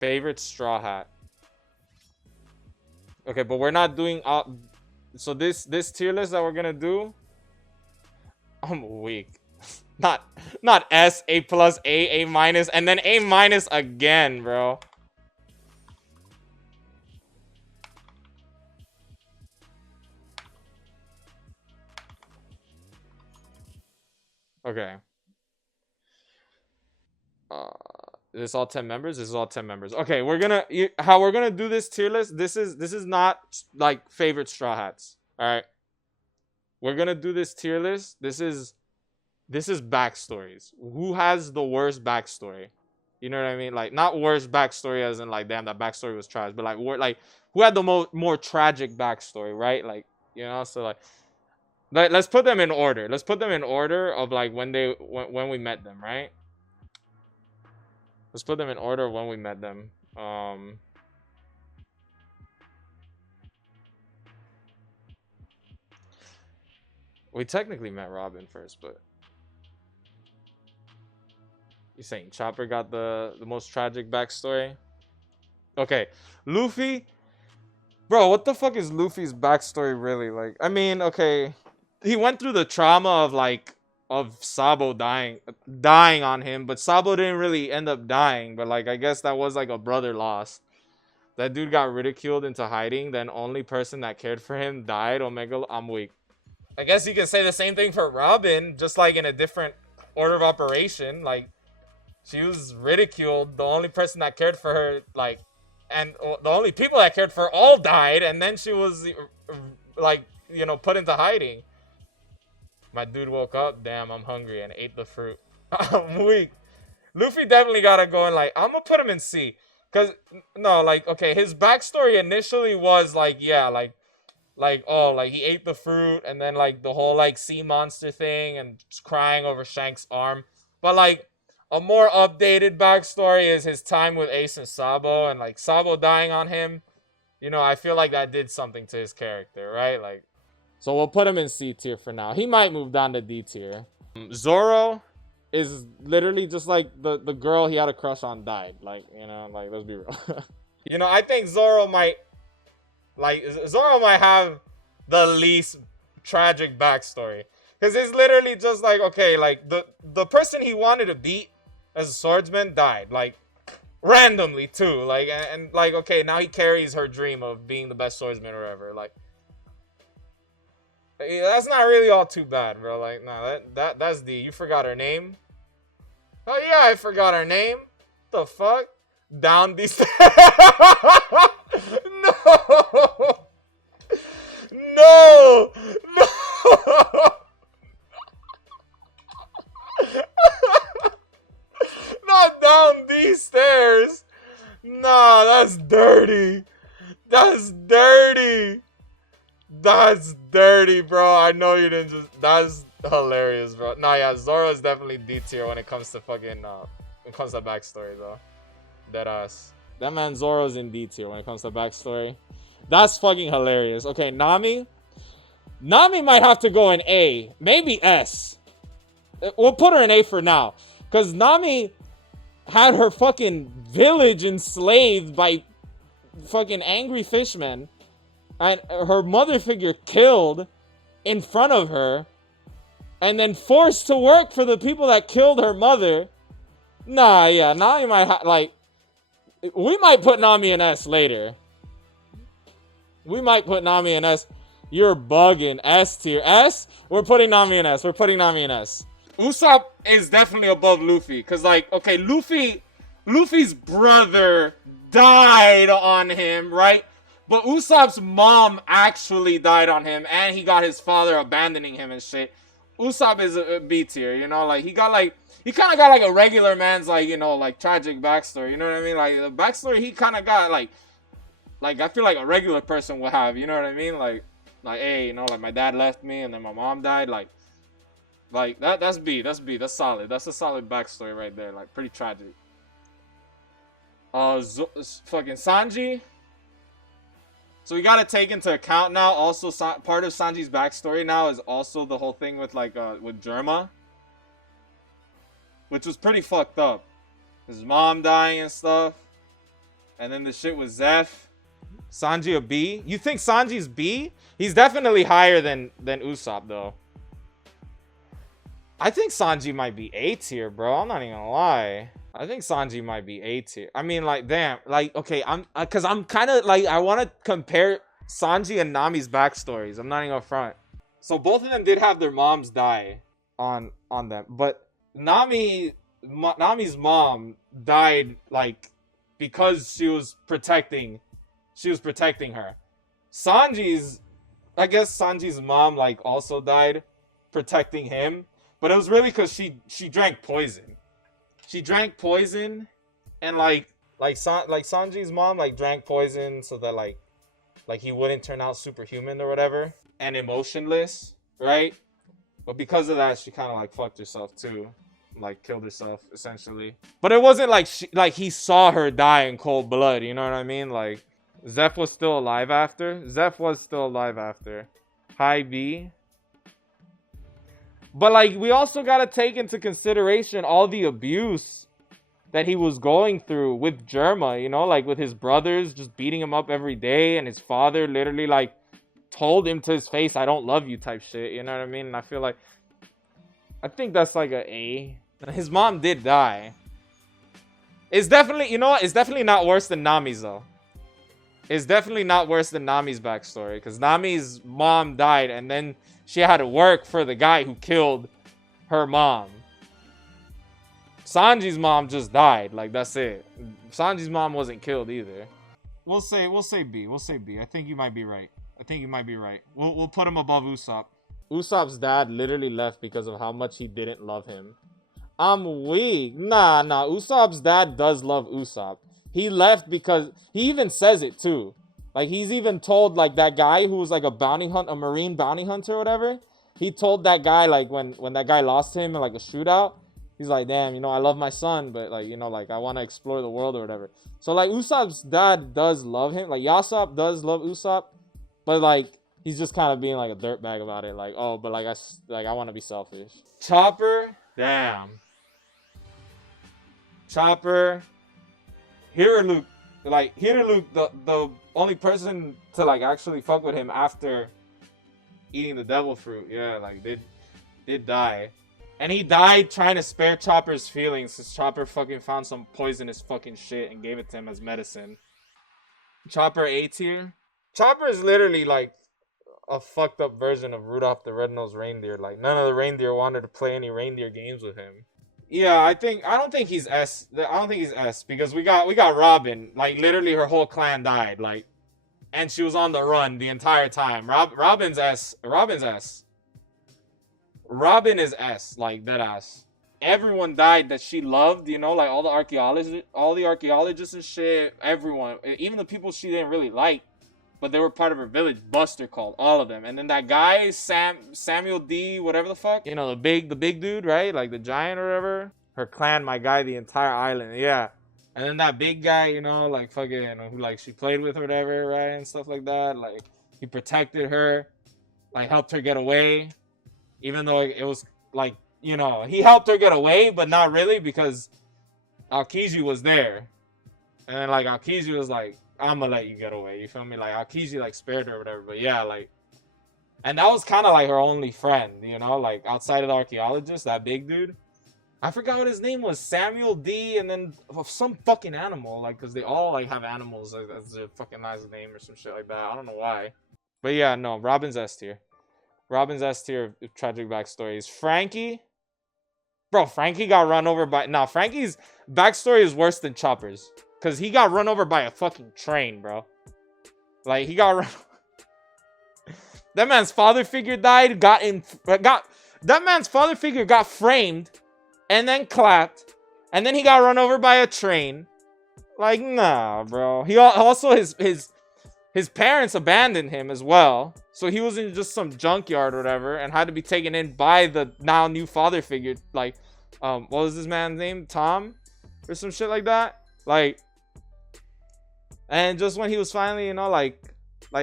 Favorite Straw Hat. Okay, but we're not doing so this tier list that we're gonna do. I'm weak. Not S, A plus, A minus, and then A minus again, bro. Okay. Uh, this is all 10 members. This is all 10 members. Okay, how we're gonna do this tier list. This is not like favorite Straw Hats. All right, we're gonna do this tier list. This is backstories. Who has the worst backstory? You know what I mean? Like not worst backstory as in like damn that backstory was trash, but like who had the more tragic backstory, right? Like you know, so let's put them in order. Let's put them in order of like when we met them, right? Let's put them in order of when we met them. We technically met Robin first, but you saying Chopper got the most tragic backstory? Okay, Luffy, bro, what the fuck is Luffy's backstory really like? I mean, okay, he went through the trauma of like of Sabo dying on him, but Sabo didn't really end up dying. But like, I guess that was like a brother loss. That dude got ridiculed into hiding. Then only person that cared for him died. Omega, I'm weak. I guess you can say the same thing for Robin, just like in a different order of operation. Like, she was ridiculed. The only person that cared for her, like, and the only people that cared for her all died, and then she was, like, you know, put into hiding. My dude woke up, damn, I'm hungry, and ate the fruit. I'm weak. Luffy definitely gotta go in, like, I'm gonna put him in C. Because, no, like, okay, his backstory initially was, like, yeah, like, oh, like, he ate the fruit, and then, like, the whole, like, sea monster thing, and just crying over Shanks' arm. But, like, a more updated backstory is his time with Ace and Sabo, and, like, Sabo dying on him. You know, I feel like that did something to his character, right? Like, so we'll put him in C tier for now. He might move down to D tier. Zoro is literally just like the girl he had a crush on died. Like, you know, like, let's be real. You know, I think Zoro might have the least tragic backstory. Because it's literally just like, okay, like, the person he wanted to beat as a swordsman died. Like, randomly, too. Like, and like, okay, now he carries her dream of being the best swordsman or whatever. Like, that's not really all too bad, bro. Like, nah, that's D. You forgot her name? Oh, yeah, I forgot her name. The fuck? Down these... No! No! No! Not down these stairs! Nah, that's dirty. That's dirty. That's dirty, bro. I know you didn't just... That's hilarious, bro. Nah, yeah, Zoro's definitely D tier when it comes to fucking... when it comes to backstory, though. Deadass. That man Zoro's in D tier when it comes to backstory. That's fucking hilarious. Okay, Nami. Nami might have to go in A. Maybe S. We'll put her in A for now. Because Nami had her fucking village enslaved by fucking angry fishmen. And her mother figure killed in front of her. And then forced to work for the people that killed her mother. Nah, yeah. Nami might like... We might put Nami in S later. We might put Nami in S. You're bugging. S tier. S? We're putting Nami in S. We're putting Nami in S. Usopp is definitely above Luffy. Because, like, okay, Luffy's brother died on him, right? But Usopp's mom actually died on him. And he got his father abandoning him and shit. Usopp is a B tier, you know? Like, he got, like... He kind of got, like, a regular man's, like, you know, like, tragic backstory. You know what I mean? Like, the backstory he kind of got, like, I feel like a regular person would have. You know what I mean? Like, hey, you know, like, my dad left me and then my mom died. Like that's B. That's B. That's solid. That's a solid backstory right there. Like, pretty tragic. Fucking Sanji. So we gotta take into account now, also, part of Sanji's backstory now is also the whole thing with, like, with Germa. Which was pretty fucked up. His mom dying and stuff. And then the shit with Zeph. Sanji a B? You think Sanji's B? He's definitely higher than Usopp though. I think Sanji might be A tier, bro. I'm not even gonna lie. I think Sanji might be A tier. I mean, like, damn. Like, okay, cause I'm kind of like, I want to compare Sanji and Nami's backstories. I'm not even gonna front. So both of them did have their moms die on them, but Nami's mom died like because she was protecting her. I guess Sanji's mom like also died protecting him, but it was really because she drank poison. She drank poison, and like Sanji's mom like drank poison so that like he wouldn't turn out superhuman or whatever and emotionless, right? But because of that, she kind of like fucked herself too, like killed herself essentially. But it wasn't like he saw her die in cold blood, you know what I mean? Like Zeph was still alive after. High B. But like we also gotta take into consideration all the abuse that he was going through with Germa, you know, like with his brothers just beating him up every day, and his father literally like told him to his face, "I don't love you" type shit, you know what I mean? And I think that's like a A. His mom did die. It's definitely, you know what? It's definitely not worse than Nami's though. It's definitely not worse than Nami's backstory, because Nami's mom died and then she had to work for the guy who killed her mom. Sanji's mom just died. Like, that's it. Sanji's mom wasn't killed either. We'll say B. I think you might be right. We'll put him above Usopp. Usopp's dad literally left because of how much he didn't love him. I'm weak. Nah. Usopp's dad does love Usopp. He left because he even says it too. Like, he's even told like that guy who was like a marine bounty hunter or whatever. He told that guy like when that guy lost him in like a shootout. He's like, damn, you know, I love my son, but like, you know, like I want to explore the world or whatever. So like Usopp's dad does love him. Like Yasopp does love Usopp, but like he's just kind of being like a dirtbag about it. Like, oh, but like I want to be selfish. Chopper, damn. Chopper, Hiriluk, the only person to like actually fuck with him after eating the devil fruit. Yeah, like did die. And he died trying to spare Chopper's feelings, because Chopper fucking found some poisonous fucking shit and gave it to him as medicine. Chopper A tier. Chopper is literally like a fucked up version of Rudolph the Red-Nosed Reindeer. Like, none of the reindeer wanted to play any reindeer games with him. Yeah, I don't think he's S, because we got Robin. Like, literally her whole clan died. Like, and she was on the run the entire time. Robin's S. Robin is S, like, dead ass. Everyone died that she loved, you know, like all the archaeologists and shit, everyone, even the people she didn't really like, but they were part of her village. Buster called all of them. And then that guy, Samuel D, whatever the fuck, you know, the big dude, right? Like the giant or whatever. Her clan, my guy, the entire island, yeah. And then that big guy, you know, like fucking, who like she played with or whatever, right, and stuff like that. Like, he protected her, like helped her get away. Even though it was like, you know, he helped her get away, but not really, because Aokiji was there. And then like Aokiji was like, I'm gonna let you get away, you feel me? Like Aokiji like spared her or whatever, but yeah, like, and that was kind of like her only friend, you know, like outside of the archaeologist, that big dude. I forgot what his name was, Samuel D, and then some fucking animal, like, because they all like have animals as their fucking last name or some shit like that. I don't know why. But yeah, no, Robin's S tier. Robin's S tier of tragic backstories. Frankie? Bro, Frankie got run over by... Nah, Frankie's backstory is worse than Chopper's. Because he got run over by a fucking train, bro. Like, he got run... That man's father figure died, that man's father figure got framed, and then clapped, and then he got run over by a train. Like, nah, bro. He also, his parents abandoned him as well. So he was in just some junkyard or whatever and had to be taken in by the now new father figure. Like, what was this man's name? Tom? Or some shit like that? Like, and just when he was finally, you know, like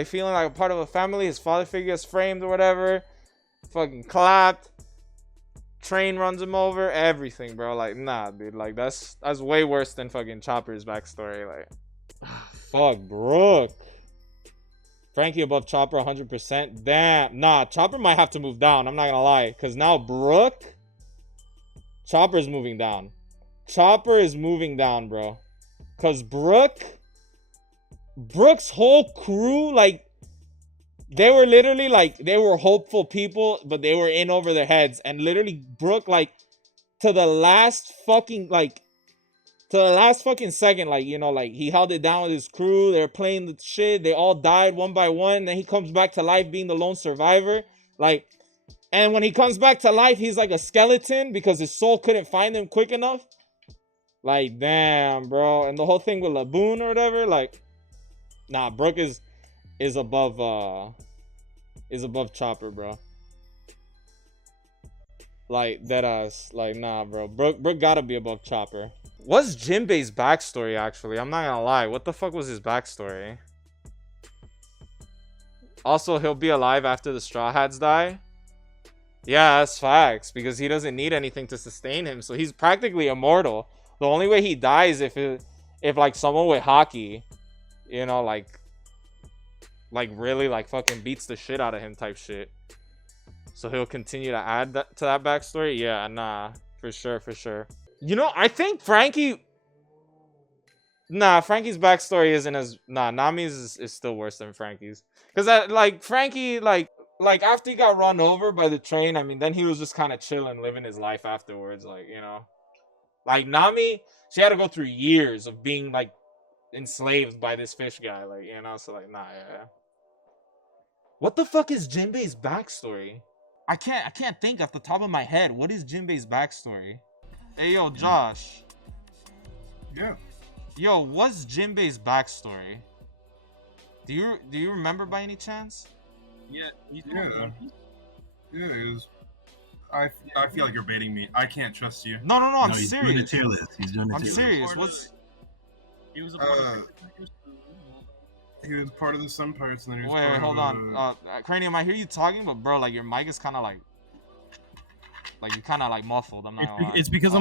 feeling like a part of a family, his father figure is framed or whatever. Fucking clapped. Train runs him over. Everything, bro. Like, nah, dude. Like, that's way worse than fucking Chopper's backstory. Like, fuck, Brooke. Frankie above Chopper 100%. Damn. Nah, Chopper might have to move down. I'm not gonna lie. Because now Brooke. Chopper's moving down. Chopper is moving down, bro. Because Brooke's whole crew, like, they were literally, like, they were hopeful people, but they were in over their heads. And literally, Brooke, like, to the last fucking second, like, you know, like, he held it down with his crew. They were playing the shit. They all died one by one. Then he comes back to life being the lone survivor. Like, and when he comes back to life, he's like a skeleton because his soul couldn't find him quick enough. Like, damn, bro. And the whole thing with Laboon or whatever, like, nah, Brooke is above Chopper, bro. Like, deadass. Like, nah, bro. Brooke gotta be above Chopper. What's Jinbei's backstory, actually? I'm not gonna lie. What the fuck was his backstory? Also, he'll be alive after the Straw Hats die. Yeah, that's facts. Because he doesn't need anything to sustain him. So he's practically immortal. The only way he dies if like someone with hockey, you know, like really like fucking beats the shit out of him type shit. So he'll continue to add that to that backstory. Yeah, nah, for sure. You know, I think Frankie's backstory isn't as Nami's is still worse than Frankie's. Cause like Frankie, like after he got run over by the train, I mean, then he was just kind of chilling, living his life afterwards, like, you know. Like, Nami, she had to go through years of being, like, enslaved by this fish guy. Like, you know, so, like, nah, yeah. What the fuck is Jinbei's backstory? I can't think off the top of my head. What is Jinbei's backstory? Hey, yo, Josh. Yeah. Yo, what's Jinbei's backstory? Do you remember by any chance? Yeah. He was. I feel like you're baiting me. I can't trust you. No, I'm he's serious. doing the tier list. He's doing the I'm tier serious. list. He was a part of he was part of the Sun Pirates, and then he was Wait, hold on. Cranium, I hear you talking, but bro, like your mic is kind of like you're kind of like muffled. I'm not gonna lie. It's because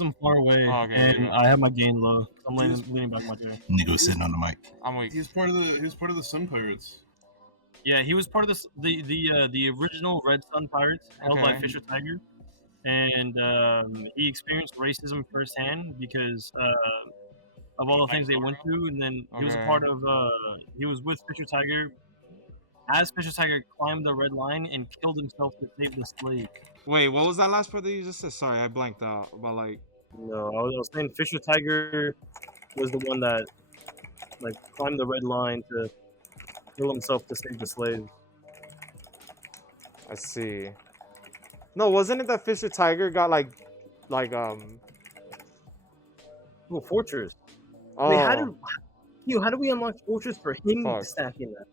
I'm far away, okay, and I have my gain low. I'm leaning back my chair. Nigga was sitting on the mic. I'm weak. He was part of the Sun Pirates. Yeah, he was part of the original Red Sun Pirates held by Fisher Tiger, and he experienced racism firsthand because of all the things they went through. And then he was a part of he was with Fisher Tiger as Fisher Tiger climbed the red line and killed himself to save the slave. Wait, what was that last part that you just said? Sorry, I blanked out. About like. No, I was saying Fisher Tiger was the one that like climbed the red line to kill himself to save the slave. I see. No, wasn't it that Fisher Tiger got like Oh, Fortress. Oh. Wait, how do we unlock Fortress for him stacking that?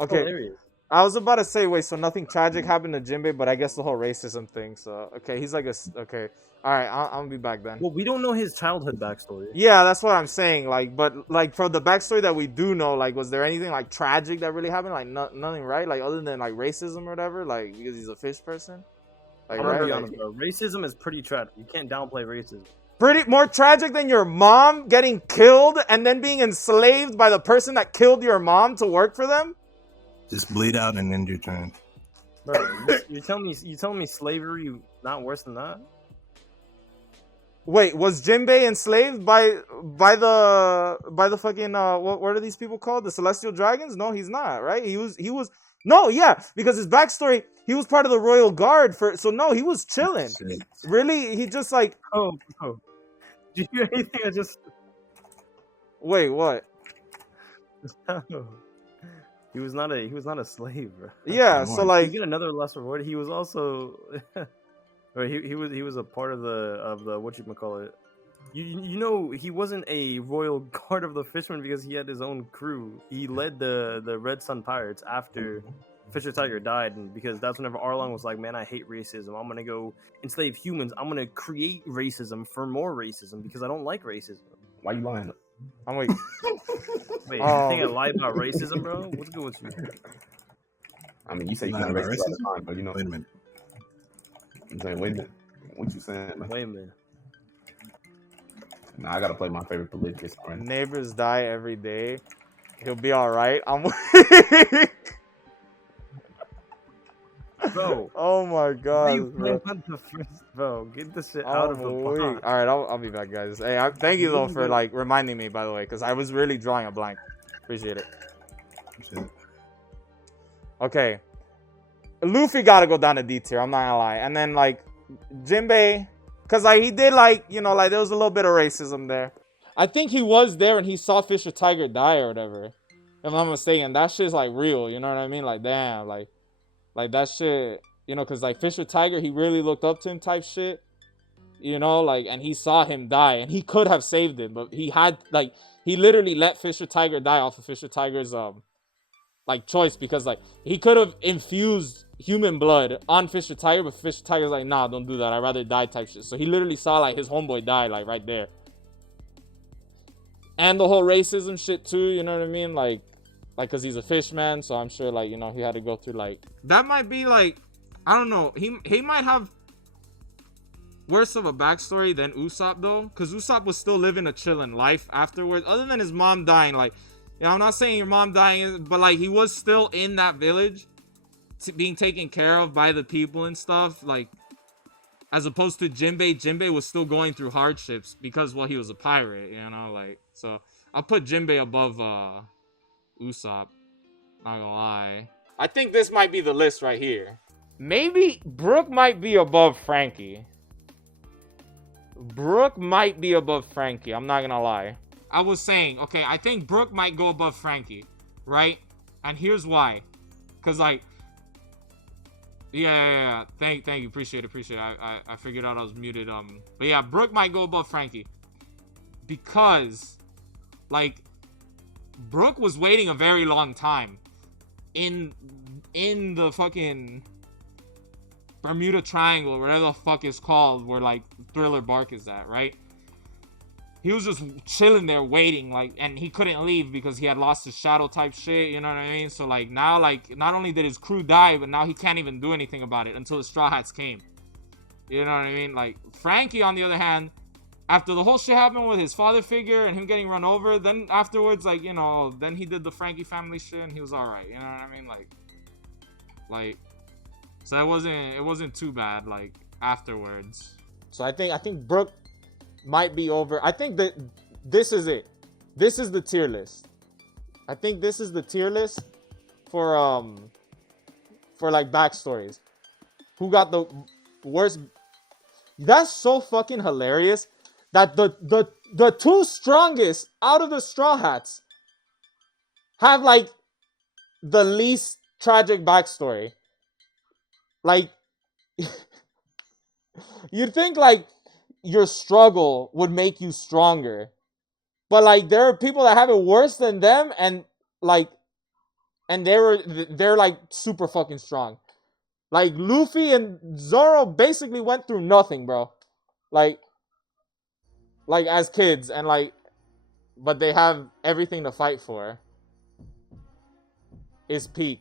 Okay. Hilarious. I was about to say, wait, so nothing tragic happened to Jinbei, but I guess the whole racism thing. So okay, he's like okay. All right, I'm gonna be back then. Well, we don't know his childhood backstory. Yeah, that's what I'm saying. Like, but like for the backstory that we do know, like, was there anything like tragic that really happened? Like, nothing, right? Like, other than like racism or whatever, like because he's a fish person. Like, I'm gonna right? be honest, bro. Racism is pretty tragic. You can't downplay racism. Pretty more tragic than your mom getting killed and then being enslaved by the person that killed your mom to work for them. Just bleed out and end your turn. Bro, you telling me slavery not worse than that? Wait, was Jinbei enslaved by the fucking what are these people called? The Celestial Dragons? No, he's not, right? He was no, yeah, because his backstory, he was part of the Royal Guard so no, he was chilling. Really? He just like oh. Did you hear anything? I just wait, what? He was not a slave, bro. Yeah, so like you get another lesser reward. He was also or he was a part of the whatchamacallit. You know, he wasn't a royal guard of the fishermen because he had his own crew. He led the Red Sun Pirates after Fisher Tiger died, and because that's whenever Arlong was like, man, I hate racism. I'm gonna go enslave humans. I'm gonna create racism for more racism because I don't like racism. Why you lying? I'm like, wait, you think I lie about racism, bro? What's good with you? I mean, you say you kind of racist all the time, but you know. Wait a minute. I'm saying, wait a minute. What you saying, man? Wait a minute. Nah, I gotta play my favorite Polybius already. Neighbors die every day. He'll be all right. I'm Bro, Oh my why are god, you bro. playing on the first, bro? Get this shit out of the All box. right, I'll be back, guys. Hey, thank you though for like reminding me, by the way, because I was really drawing a blank. Appreciate it. Shit. Okay, Luffy gotta go down to D tier. I'm not gonna lie. And then like Jinbei, cause like he did like like there was a little bit of racism there. I think he was there and he saw Fisher Tiger die or whatever. If I'm not mistaken, that shit's like real. You know what I mean? Like damn, like that shit. Cause like Fisher Tiger, he really looked up to him type shit. Like, and he saw him die and he could have saved him, but he literally let Fisher Tiger die off of Fisher Tiger's like choice, because like he could have infused human blood on Fisher Tiger, but Fisher Tiger's like, nah, don't do that, I'd rather die type shit. So he literally saw like his homeboy die like right there. And the whole racism shit too, you know what I mean? Like cause he's a fish man, so I'm sure like he had to go through like that. Might be like, I don't know, he might have worse of a backstory than Usopp though, because Usopp was still living a chilling life afterwards, other than his mom dying. Like, I'm not saying your mom dying, but like he was still in that village being taken care of by the people and stuff, like as opposed to Jinbei was still going through hardships because, well, he was a pirate, like, so I'll put Jinbei above Usopp, not gonna lie. I think this might be the list right here. Maybe Brook might be above Frankie. Brook might be above Frankie, I'm not gonna lie. I was saying, okay, I think Brook might go above Frankie, right? And here's why. Because, like, yeah. Thank you, appreciate it. I figured out I was muted. But yeah, Brook might go above Frankie. Because, like, Brook was waiting a very long time in the fucking Bermuda Triangle, whatever the fuck it's called, where like Thriller Bark is at, right? He was just chilling there waiting, like, and he couldn't leave because he had lost his shadow type shit, you know what I mean? So like now, like, not only did his crew die, but now he can't even do anything about it until the Straw Hats came. You know what I mean? Like, Frankie, on the other hand, after the whole shit happened with his father figure and him getting run over, then afterwards, like, then he did the Frankie family shit and he was alright, you know what I mean? Like, so it wasn't too bad, like, afterwards. So I think Brook might be over. I think that this is it. This is the tier list. I think this is the tier list for like backstories. Who got the worst? That's so fucking hilarious that the two strongest out of the Straw Hats have like the least tragic backstory. Like, you'd think like your struggle would make you stronger, but like there are people that have it worse than them, and they're like super fucking strong. Like Luffy and Zoro basically went through nothing, bro. Like as kids, and like, but they have everything to fight for. Is peak.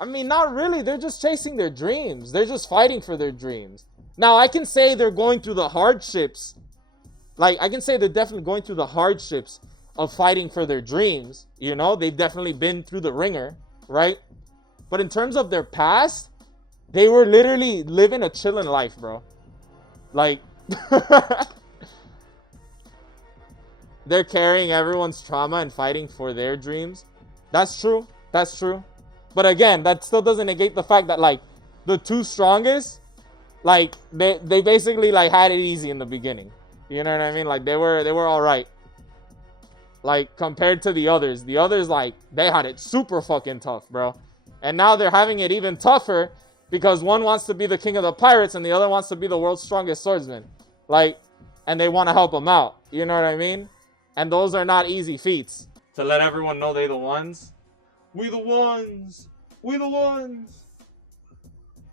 I mean, not really. They're just chasing their dreams. They're just fighting for their dreams. Now, I can say they're going through the hardships. Like, I can say they're definitely going through the hardships of fighting for their dreams. They've definitely been through the ringer, right? But in terms of their past, they were literally living a chilling life, bro. Like, they're carrying everyone's trauma and fighting for their dreams. That's true. That's true. But again, that still doesn't negate the fact that, like, the two strongest, like, they basically, like, had it easy in the beginning. You know what I mean? Like, they were all right. Like, compared to the others. The others, like, they had it super fucking tough, bro. And now they're having it even tougher because one wants to be the king of the pirates and the other wants to be the world's strongest swordsman. Like, and they want to help him out. You know what I mean? And those are not easy feats. To let everyone know they the ones. We the ones. We the ones.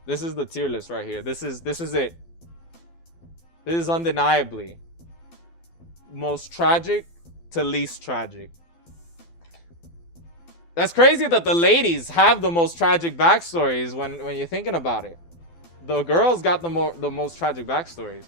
This is the tier list right here. This is it. This is undeniably most tragic to least tragic. That's crazy that the ladies have the most tragic backstories when you're thinking about it. The girls got the most tragic backstories.